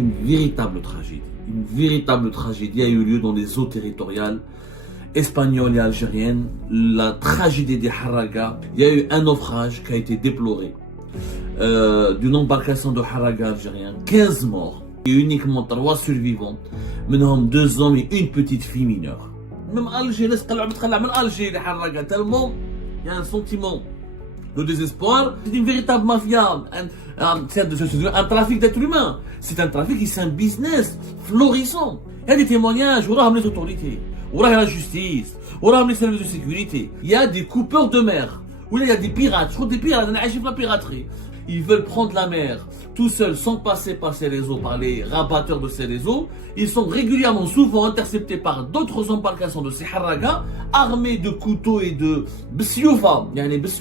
Une véritable tragédie. Une véritable tragédie a eu lieu dans les eaux territoriales espagnoles et algériennes. La tragédie des Haraga. Il y a eu un naufrage qui a été déploré d'une embarcation de Haraga algérien. 15 morts et uniquement 3 survivants. Maintenant 2 hommes et une petite fille mineure. Même Alger, Alger, les Haraga, tellement il y a un sentiment de désespoir. C'est une véritable mafia, un trafic d'êtres humains. C'est un trafic qui c'est un business florissant. Il y a des témoignages, on a les autorités, on a la justice, on a les services de sécurité. Il y a des coupeurs de mer, où il y a des pirates, je crois des pirates, on a la piraterie. Ils veulent prendre la mer tout seuls sans passer par ces réseaux, par les rabatteurs de ces réseaux. Ils sont régulièrement, souvent interceptés par d'autres embarcations de ces haragas armés de couteaux et de bsioufa.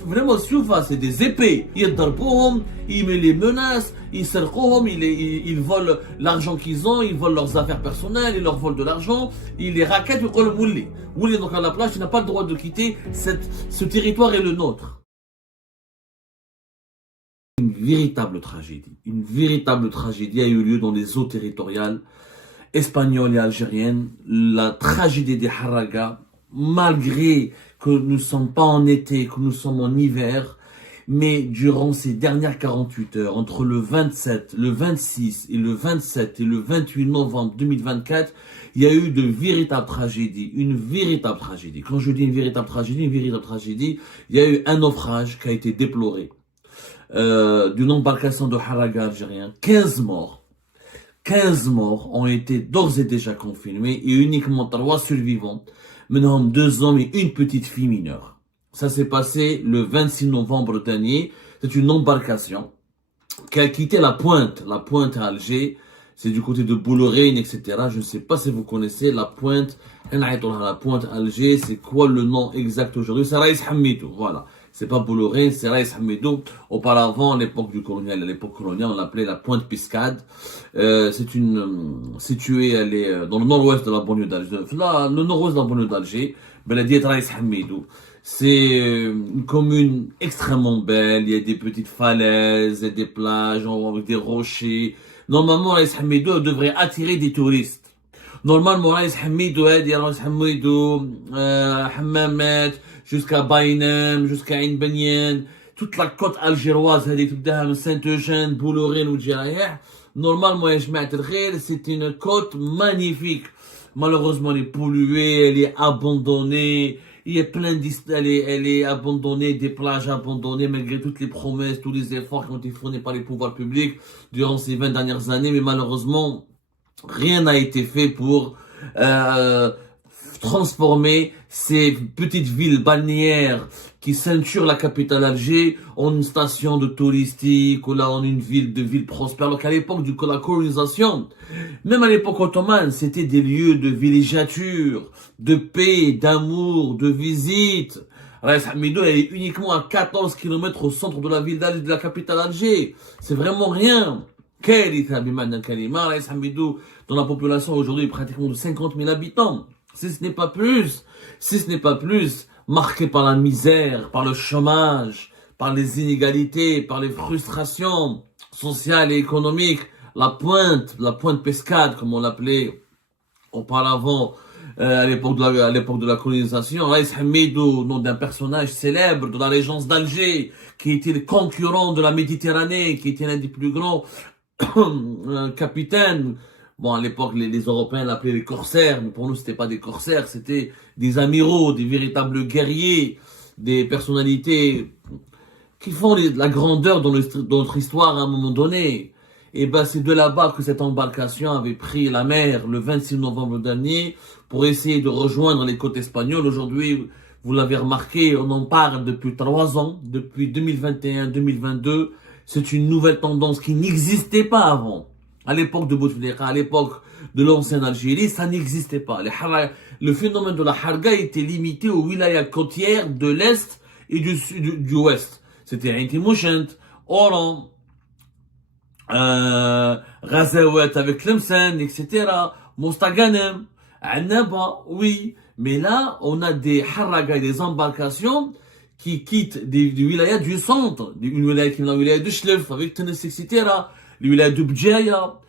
Vraiment, bsioufa, c'est des épées. Ils darbouhom, ils mettent les menaces, ils serkouhom, ils volent l'argent qu'ils ont, ils volent leurs affaires personnelles, ils leur volent de l'argent, ils les raquettent, ils collent moulé. Moulé donc à la plage, tu n'as pas le droit de quitter ce territoire est le nôtre. Une véritable tragédie. Une véritable tragédie a eu lieu dans les eaux territoriales espagnoles et algériennes. La tragédie des Haraga, malgré que nous ne sommes pas en été, que nous sommes en hiver, mais durant ces dernières 48 heures, entre le 27, le 26 et le 27 et le 28 novembre 2024, il y a eu de véritables tragédies, une véritable tragédie. Quand je dis une véritable tragédie, il y a eu un naufrage qui a été déploré. D'une embarcation de Haraga algérien, 15 morts. 15 morts ont été d'ores et déjà confirmés et uniquement 3 survivants, menant 2 hommes et une petite fille mineure. Ça s'est passé le 26 novembre dernier. C'est une embarcation qui a quitté la pointe à Alger. C'est du côté de Boulorène, etc. Je ne sais pas si vous connaissez la pointe. La pointe Alger, c'est quoi le nom exact aujourd'hui? C'est Raïs Hamidou, voilà. C'est pas Boulorène, c'est Raïs Hamidou. Auparavant, à l'époque coloniale, on l'appelait la pointe Piscade. C'est située, elle est dans le nord-ouest de la banlieue d'Alger. Là, le nord-ouest de la banlieue d'Alger. Beladiet Raïs Hamidou. C'est une commune extrêmement belle. Il y a des petites falaises, et des plages avec des rochers. Normalement, Raïs Hamidou devrait attirer des touristes. Normalement, Raïs Hamidou, Hammamet, jusqu'à Baïnem, jusqu'à Ain Benyen, toute la côte algéroise, Saint-Eugène, Boulorène ou Djaraïah. Normalement, c'est une côte magnifique. Malheureusement, elle est polluée, elle est abandonnée. Il y a plein elle est abandonnée, des plages abandonnées, malgré toutes les promesses, tous les efforts qui ont été fournis par les pouvoirs publics durant ces 20 dernières années. Mais malheureusement, rien n'a été fait pour transformer ces petites villes balnéaires qui ceinturent la capitale Alger en une station de touristique ou là en une ville prospère. Alors qu'à l'époque de la colonisation, même à l'époque ottomane, c'était des lieux de villégiature, de paix, d'amour, de visite. Raïs Hamidou est uniquement à 14 km au centre de la ville d'Alger, de la capitale Alger. C'est vraiment rien. Raïs Hamidou, dont la population aujourd'hui est pratiquement de 50 000 habitants. Si ce n'est pas plus, marqué par la misère, par le chômage, par les inégalités, par les frustrations sociales et économiques, la pointe Pescade, comme on l'appelait auparavant, à l'époque de la colonisation. Raïs Hamidou, nom d'un personnage célèbre de la régence d'Alger, qui était le concurrent de la Méditerranée, qui était l'un des plus grands capitaines. Bon, à l'époque, les Européens l'appelaient les corsaires, mais pour nous, c'était pas des corsaires, c'était des amiraux, des véritables guerriers, des personnalités qui font la grandeur dans notre histoire à un moment donné. Et ben, c'est de là-bas que cette embarcation avait pris la mer le 26 novembre dernier pour essayer de rejoindre les côtes espagnoles. Aujourd'hui, vous l'avez remarqué, on en parle depuis 3 ans, depuis 2021-2022. C'est une nouvelle tendance qui n'existait pas avant. À l'époque de Bouteflika, à l'époque de l'ancienne Algérie, ça n'existait pas. Le phénomène de la harga était limité aux wilayas côtières de l'Est et du Ouest. C'était Ain Timoshent, Oran, Ghazawet avec Tlemcen, etc. Mostaganem, Annaba, oui. Mais là, on a des haragas et des embarcations qui quittent des wilayas du centre. Une wilaya qui est la wilaya de Chlef, avec Tennessee, etc. Les wilayas de Bdjaya,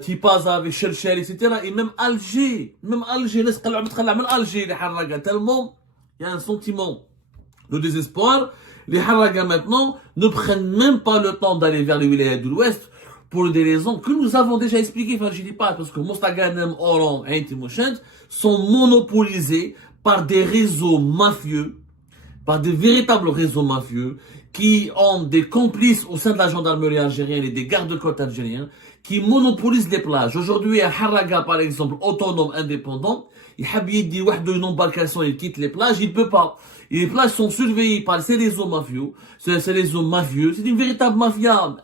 Tipaza avec Cherchel, etc. Et même Alger, tellement il y a un sentiment de désespoir. Les Haraga maintenant ne prennent même pas le temps d'aller vers les wilayas de l'Ouest pour des raisons que nous avons déjà expliquées, enfin je dis pas, parce que Mostaganem, Oran et Timoshent sont monopolisés par des réseaux mafieux, par des véritables réseaux mafieux, qui ont des complices au sein de la gendarmerie algérienne et des gardes-côtes algériens, qui monopolisent les plages. Aujourd'hui, un Haraga, par exemple, autonome, indépendant, il habite dit une embarcation, il quitte les plages, il peut pas. Et les plages sont surveillées par ces réseaux mafieux, c'est une véritable mafia,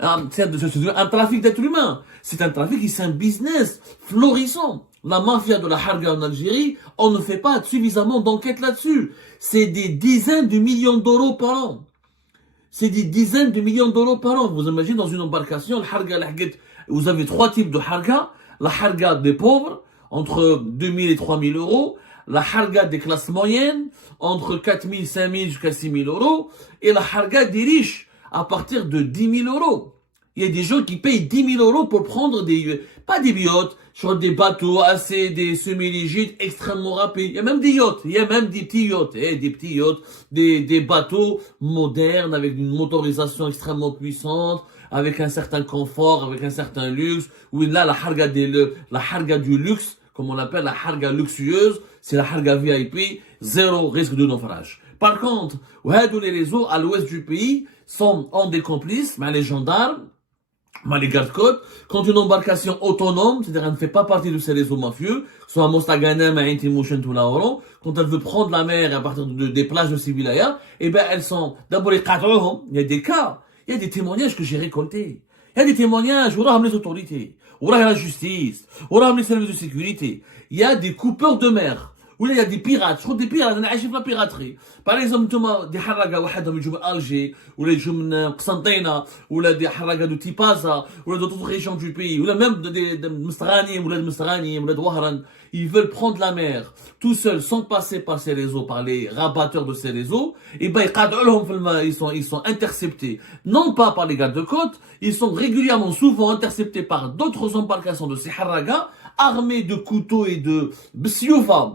un trafic d'êtres humains. C'est un trafic qui c'est un business florissant. La mafia de la Harga en Algérie, on ne fait pas suffisamment d'enquêtes là-dessus. C'est des dizaines de millions d'euros par an. C'est des dizaines de millions d'euros par an. Vous imaginez dans une embarcation, vous avez trois types de Harga. La Harga des pauvres, entre 2000 et 3000 euros. La Harga des classes moyennes, entre 4000, 5000 jusqu'à 6000 euros. Et la Harga des riches, à partir de 10 000 euros. Il y a des gens qui payent 10 000 euros pour prendre pas des yachts, sur des bateaux assez, des semi-rigides extrêmement rapides. Il y a même des yachts, il y a même des petits yachts, des bateaux modernes avec une motorisation extrêmement puissante, avec un certain confort, avec un certain luxe. Oui, là, la harga du luxe, comme on l'appelle, la harga luxueuse, c'est la harga VIP, zéro risque de naufrage. Par contre, les réseaux à l'ouest du pays ont des complices, mais les gendarmes, les gardes-côtes, quand une embarcation autonome, c'est-à-dire elle ne fait pas partie de ces réseaux mafieux, soit à Mostaganem, à Intimouchen, tout là, quand elle veut prendre la mer à partir des plages de ces wilayas, eh ben, elles sont, d'abord, il y a des cas, il y a des témoignages que j'ai récoltés. Il y a des témoignages, où les autorités, où la justice, où les services de sécurité. Il y a des coupeurs de mer. Où il y a des pirates, je trouve des pirates, on a acheté la piraterie. Par exemple, des haraga wahadam يجوا من Alger, ou les يجوا من قسنطينة, ou des haraga de Tipaza, ou d'autres régions du pays, ou même des Mstaghanim, ou des Mstaghanim, ou des Wahran, ils veulent prendre la mer tout seuls, sans passer par ces réseaux, par les rabatteurs de ces réseaux, et ben ils sont interceptés, non pas par les gardes-côtes, ils sont régulièrement, souvent interceptés par d'autres embarcations de ces haraga, armés de couteaux et de bsioufa,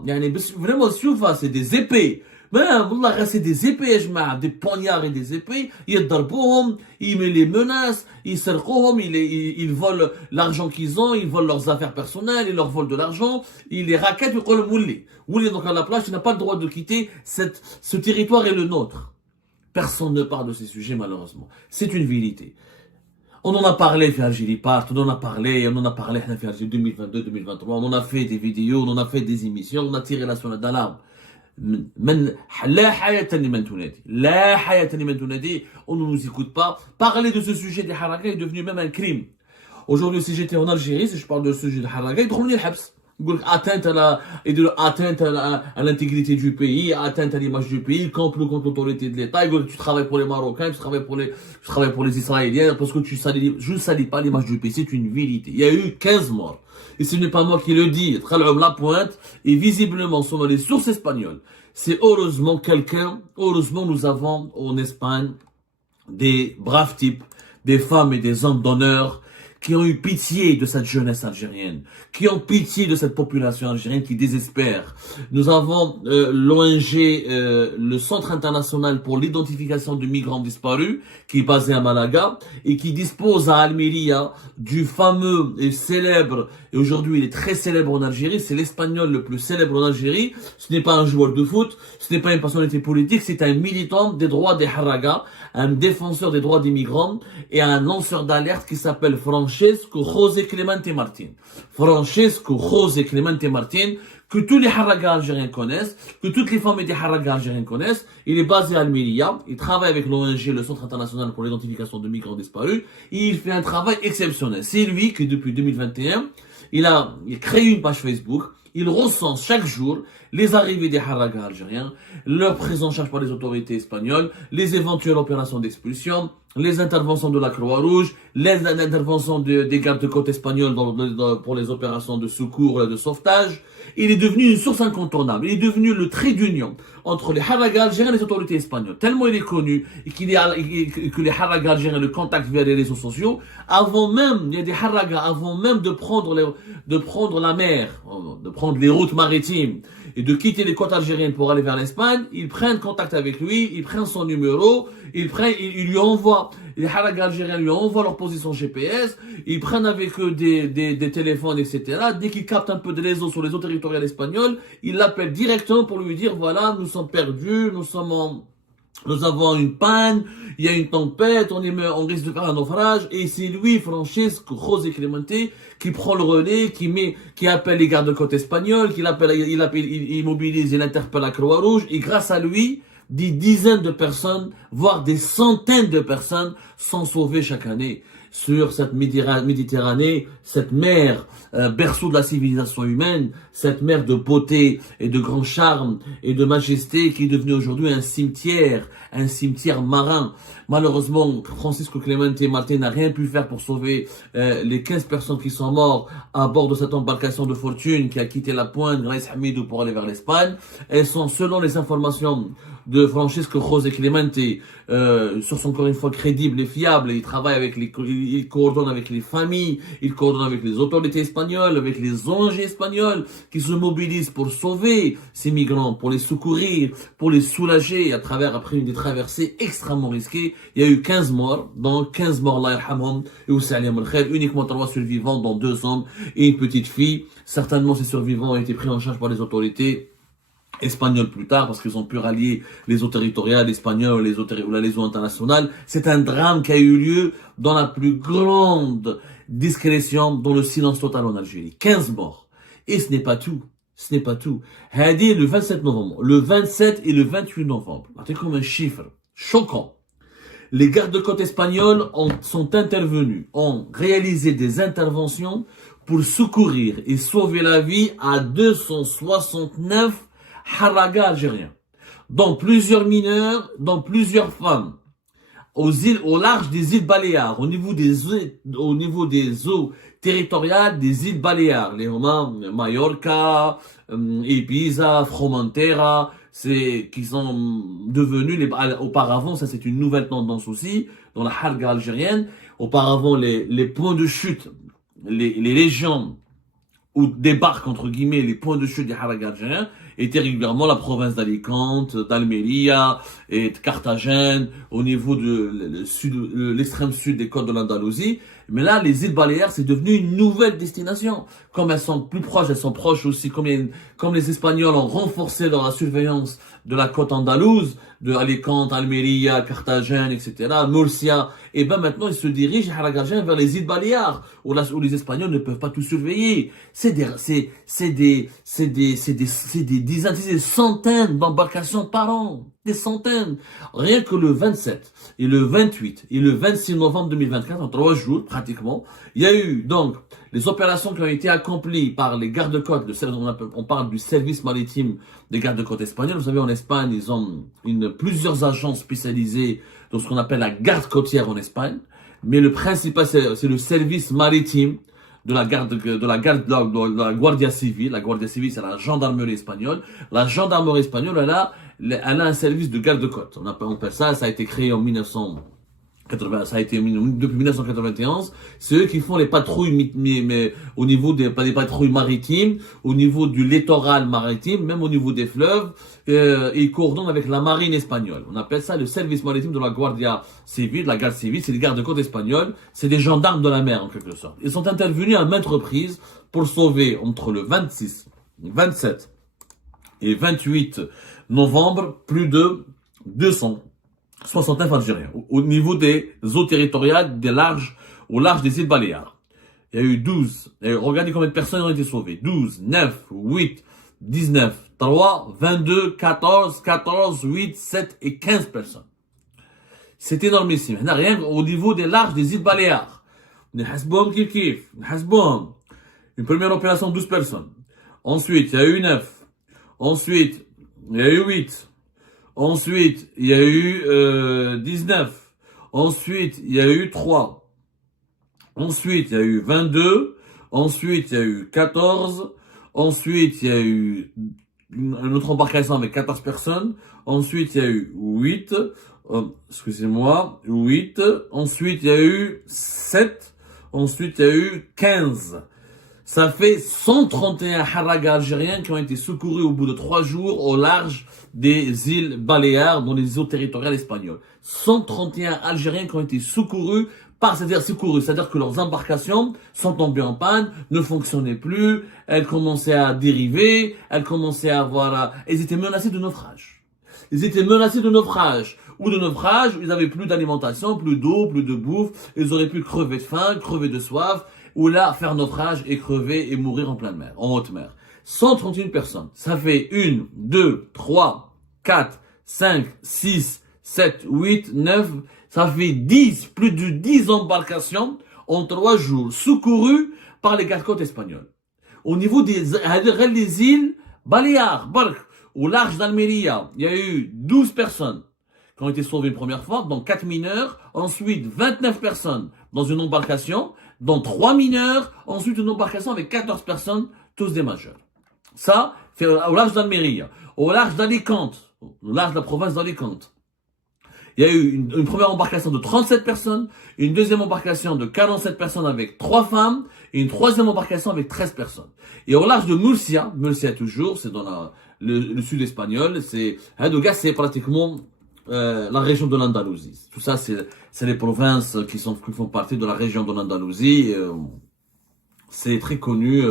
vraiment bsioufa, c'est des épées. Mais wallah, c'est des épées, des poignards et des épées. Ils met les menacent, ils volent l'argent qu'ils ont, ils volent leurs affaires personnelles, ils leur volent de l'argent, ils les raquettent, ils collent moulé. Donc à la plage, tu n'as pas le droit de quitter ce territoire est le nôtre. Personne ne parle de ces sujets, malheureusement. C'est une vérité. On en a parlé, fait Algérie Part, on en a parlé, 2022, 2023, on en a fait des vidéos, on en a fait des émissions, on a tiré la sonnette d'alarme. On ne nous écoute pas. Parler de ce sujet des haragas est devenu même un crime. Aujourd'hui, si j'étais en Algérie, si je parle de ce sujet des haragas, ils trouvent le habs. Atteinte à l'intégrité du pays, atteinte à l'image du pays, complot contre l'autorité de l'État. Tu travailles pour les Marocains, tu travailles pour les Israéliens, parce que je ne salis pas l'image du pays. C'est une vérité. Il y a eu 15 morts. Et ce n'est pas moi qui le dis. La pointe, et visiblement, selon les sources espagnoles, c'est heureusement nous avons en Espagne des braves types, des femmes et des hommes d'honneur, qui ont eu pitié de cette jeunesse algérienne, qui ont pitié de cette population algérienne qui désespère. Nous avons l'ONG, le Centre international pour l'identification de migrants disparus, qui est basé à Malaga, et qui dispose à Almeria du fameux et célèbre, et aujourd'hui il est très célèbre en Algérie, c'est l'espagnol le plus célèbre en Algérie, ce n'est pas un joueur de foot, ce n'est pas une personnalité politique, c'est un militant des droits des Haraga, un défenseur des droits des migrants, et un lanceur d'alerte qui s'appelle Francesco José Clemente Martin. Francesco José Clemente Martin, que tous les haragas algériens connaissent, que toutes les femmes et des haragas algériens connaissent. Il est basé à Almeria, il travaille avec l'ONG, le Centre international pour l'identification de migrants disparus, et il fait un travail exceptionnel. C'est lui qui, depuis 2021, il a créé une page Facebook Il recense chaque jour les arrivées des haragas algériens, leur prise en charge par les autorités espagnoles, les éventuelles opérations d'expulsion, les interventions de la Croix-Rouge, les interventions des gardes-côtes espagnols pour les opérations de secours et de sauvetage. Il est devenu une source incontournable. Il est devenu le trait d'union entre les haragas algériens et les autorités espagnoles. Tellement il est connu et que les haragas algériens le contactent via les réseaux sociaux. Avant même, il y a des haragas, avant même de prendre la mer, de prendre les routes maritimes et de quitter les côtes algériennes pour aller vers l'Espagne, ils prennent contact avec lui, ils prennent son numéro, ils lui envoient, les haragas algériens lui envoient leur position GPS, ils prennent avec eux des téléphones, etc. Dès qu'ils captent un peu de réseau sur les eaux territoriales espagnoles, ils l'appellent directement pour lui dire, voilà, nous sommes perdus, nous avons une panne, il y a une tempête, on risque de faire un naufrage, et c'est lui, Francisco José Clemente, qui prend le relais, qui appelle les gardes-côtes espagnols, il mobilise, il interpelle la Croix-Rouge, et grâce à lui, des dizaines de personnes, voire des centaines de personnes sont sauvées chaque année sur cette Méditerranée, cette mer, berceau de la civilisation humaine, cette mer de beauté et de grand charme et de majesté qui est devenue aujourd'hui un cimetière marin. Malheureusement, Francisco Clemente Martin n'a rien pu faire pour sauver les 15 personnes qui sont mortes à bord de cette embarcation de fortune qui a quitté la pointe Grace Hamidou pour aller vers l'Espagne. Elles sont, selon les informations de Francisco José Clemente, source encore une fois crédible et fiable, il travaille il coordonne avec les familles, il coordonne avec les autorités espagnoles, avec les ONG espagnols qui se mobilisent pour sauver ces migrants, pour les secourir, pour les soulager après une des traversées extrêmement risquées. Il y a eu 15 morts, donc 15 morts, Allah yarhamhum, et aussi alayhim al-khair, uniquement 3 survivants, dont 2 hommes et une petite fille. Certainement, ces survivants ont été pris en charge par les autorités espagnols plus tard, parce qu'ils ont pu rallier les eaux territoriales espagnoles ou les eaux internationales. C'est un drame qui a eu lieu dans la plus grande discrétion, dans le silence total en Algérie. 15 morts. Et ce n'est pas tout. Ce n'est pas tout. Hadi, le 27 novembre, le 27 et le 28 novembre, c'est comme un chiffre choquant. Les gardes-côtes espagnols sont intervenus, ont réalisé des interventions pour secourir et sauver la vie à 269 haragas algériens, dont plusieurs mineurs, dont plusieurs femmes, au large des îles Baléares, au niveau des eaux territoriales des îles Baléares, les Romains, Mallorca, Ibiza, Formentera, qui sont devenus, auparavant, ça c'est une nouvelle tendance aussi, dans la harga algérienne, auparavant les points de chute, les régions où débarquent entre guillemets les points de chute des haragas algériens, était régulièrement la province d'Alicante, d'Almeria et de Carthagène, au niveau de l'extrême sud des côtes de l'Andalousie. Mais là, les îles Baléares, c'est devenu une nouvelle destination. Comme elles sont plus proches, elles sont proches aussi, comme les Espagnols ont renforcé dans la surveillance de la côte andalouse, de Alicante, Almeria, Carthagène, etc., Murcia, et ben maintenant ils se dirigent vers les îles Baléares, où les Espagnols ne peuvent pas tout surveiller. C'est des dizaines, des centaines d'embarcations par an. Des centaines. Rien que le 27 et le 28 et le 26 novembre 2024, en 3 jours pratiquement, il y a eu donc les opérations qui ont été accomplies par les gardes-côtes, on parle du service maritime des gardes-côtes espagnols. Vous savez, en Espagne, ils ont plusieurs agents spécialisés dans ce qu'on appelle la garde côtière en Espagne. Mais le principal, c'est le service maritime de la Guardia Civil. La Guardia Civil, c'est la gendarmerie espagnole. La gendarmerie espagnole, elle a un service de garde-côte. On appelle ça a été créé en 1980, ça a été depuis 1991. C'est eux qui font les patrouilles, mais au niveau des patrouilles maritimes, au niveau du littoral maritime, même au niveau des fleuves, ils coordonnent avec la marine espagnole. On appelle ça le service maritime de la Guardia Civil. La garde civile, c'est les gardes-côtes espagnols. C'est des gendarmes de la mer, en quelque sorte. Ils sont intervenus à maintes reprises pour sauver entre le 26, 27 et 28 novembre, plus de 269 Algériens, au niveau des eaux territoriales au large des îles Baléares. Il y a eu 12, et regardez combien de personnes ont été sauvées. 12, 9, 8, 19, 3, 22, 14, 8, 7 et 15 personnes. C'est énormissime. Rien au niveau des larges des îles Baléares. Une première opération, 12 personnes. Ensuite, il y a eu 9. Ensuite, il y a eu 8. Ensuite, il y a eu 19. Ensuite, il y a eu 3. Ensuite, il y a eu 22. Ensuite, il y a eu 14. Ensuite, il y a eu une autre embarcation avec 14 personnes. Ensuite, il y a eu 8. Excusez-moi, 8. Ensuite, il y a eu 7. Ensuite, il y a eu 15. Ça fait 131 haragas algériens qui ont été secourus au bout de 3 jours au large des îles Baléares, dans les eaux territoriales espagnoles. 131 Algériens qui ont été secourus c'est-à-dire que leurs embarcations sont tombées en panne, ne fonctionnaient plus, elles commençaient à dériver, elles étaient menacées de naufrage. Ils étaient menacés de naufrage. Ou de naufrage, où ils n'avaient plus d'alimentation, plus d'eau, plus de bouffe, ils auraient pu crever de faim, crever de soif, ou là, faire naufrage et crever et mourir en pleine mer, en haute mer. 131 personnes. Ça fait 1, 2, 3, 4, 5, 6, 7, 8, 9, ça fait 10, plus de 10 embarcations en 3 jours, secourues par les gardes-côtes espagnols. Au niveau des îles Baléares, au large d'Almeria, il y a eu 12 personnes qui ont été sauvées une première fois, dont 4 mineurs, ensuite 29 personnes dans une embarcation, dont 3 mineurs, ensuite une embarcation avec 14 personnes, tous des majeurs. Ça, c'est au large d'Almeria. Au large d'Alicante, au large de la province d'Alicante, il y a eu une première embarcation de 37 personnes, une deuxième embarcation de 47 personnes avec 3 femmes, et une troisième embarcation avec 13 personnes. Et au large de Murcia toujours, c'est dans le sud espagnol, c'est pratiquement la région de l'Andalousie. Tout ça, c'est les provinces qui font partie de la région de l'Andalousie. C'est très connu.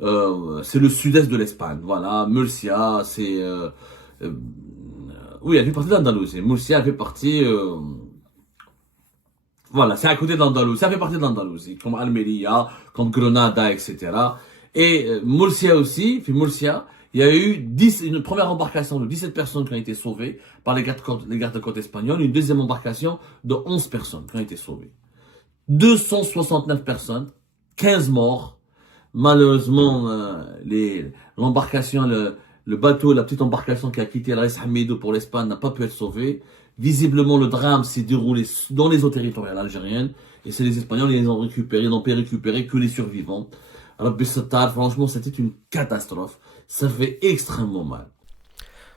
C'est le sud-est de l'Espagne. Voilà, Murcia, oui, elle fait partie de l'Andalousie. Murcia, elle fait partie. Voilà, c'est à côté de l'Andalousie. Ça fait partie de l'Andalousie, comme Almeria, comme Grenada, etc. Et Murcia aussi, puis Murcia, il y a eu une première embarcation de 17 personnes qui ont été sauvées par les gardes-côtes espagnols, une deuxième embarcation de 11 personnes qui ont été sauvées. 269 personnes, 15 morts. Malheureusement, l'embarcation, le bateau, la petite embarcation qui a quitté l'Aïs Hamidou pour l'Espagne n'a pas pu être sauvée. Visiblement, le drame s'est déroulé dans les eaux territoriales algériennes. Et c'est les Espagnols, ils ont récupéré, ils n'ont pu récupérer que les survivants. Alors, franchement, c'était une catastrophe. Ça fait extrêmement mal.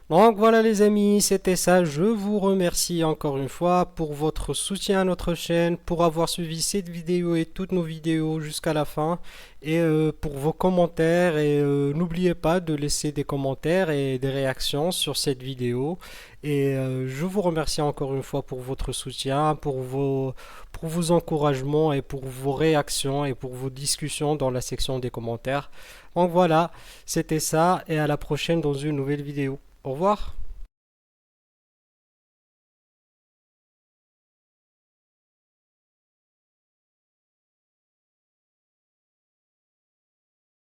Donc voilà les amis, c'était ça. Je vous remercie encore une fois pour votre soutien à notre chaîne, pour avoir suivi cette vidéo et toutes nos vidéos jusqu'à la fin, et pour vos commentaires. Et n'oubliez pas de laisser des commentaires et des réactions sur cette vidéo. Et je vous remercie encore une fois pour votre soutien, pour vos encouragements et pour vos réactions et pour vos discussions dans la section des commentaires. Donc voilà, c'était ça, et à la prochaine dans une nouvelle vidéo. Au revoir.